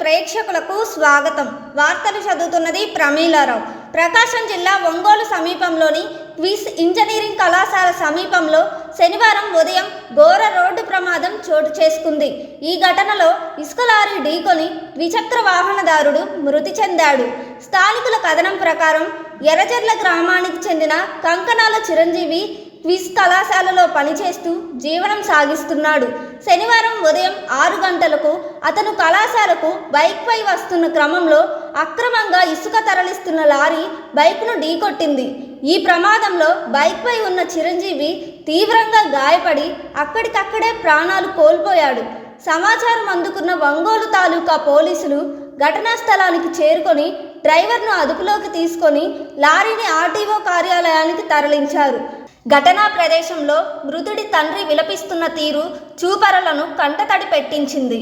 ప్రేక్షకులకు స్వాగతం. వార్తలు చదువుతున్నది ప్రమీలారావు. ప్రకాశం జిల్లా ఒంగోలు సమీపంలోని క్విస్ ఇంజనీరింగ్ కళాశాల సమీపంలో శనివారం ఉదయం ఘోర రోడ్డు ప్రమాదం చోటు చేసుకుంది. ఈ ఘటనలో ఇసుక లారీ ఢీకొని ద్విచక్ర వాహనదారుడు మృతి చెందాడు. స్థానికుల కథనం ప్రకారం ఎరచెర్ల గ్రామానికి చెందిన కంకణాల చిరంజీవి క్విజ్ కళాశాలలో పనిచేస్తూ జీవనం సాగిస్తున్నాడు. శనివారం ఉదయం ఆరు గంటలకు అతను కళాశాలకు బైక్పై వస్తున్న క్రమంలో అక్రమంగా ఇసుక తరలిస్తున్న లారీ బైక్ను ఢీకొట్టింది. ఈ ప్రమాదంలో బైక్పై ఉన్న చిరంజీవి తీవ్రంగా గాయపడి అక్కడికక్కడే ప్రాణాలు కోల్పోయాడు. సమాచారం అందుకున్న ఒంగోలు తాలూకా పోలీసులు ఘటనా స్థలానికి చేరుకొని డ్రైవర్ను అదుపులోకి తీసుకొని లారీని ఆర్టీఓ కార్యాలయానికి తరలించారు. ఘటనా ప్రదేశంలో మృతుడి తండ్రి విలపిస్తున్న తీరు చూపరలను కంటతడి పెట్టించింది.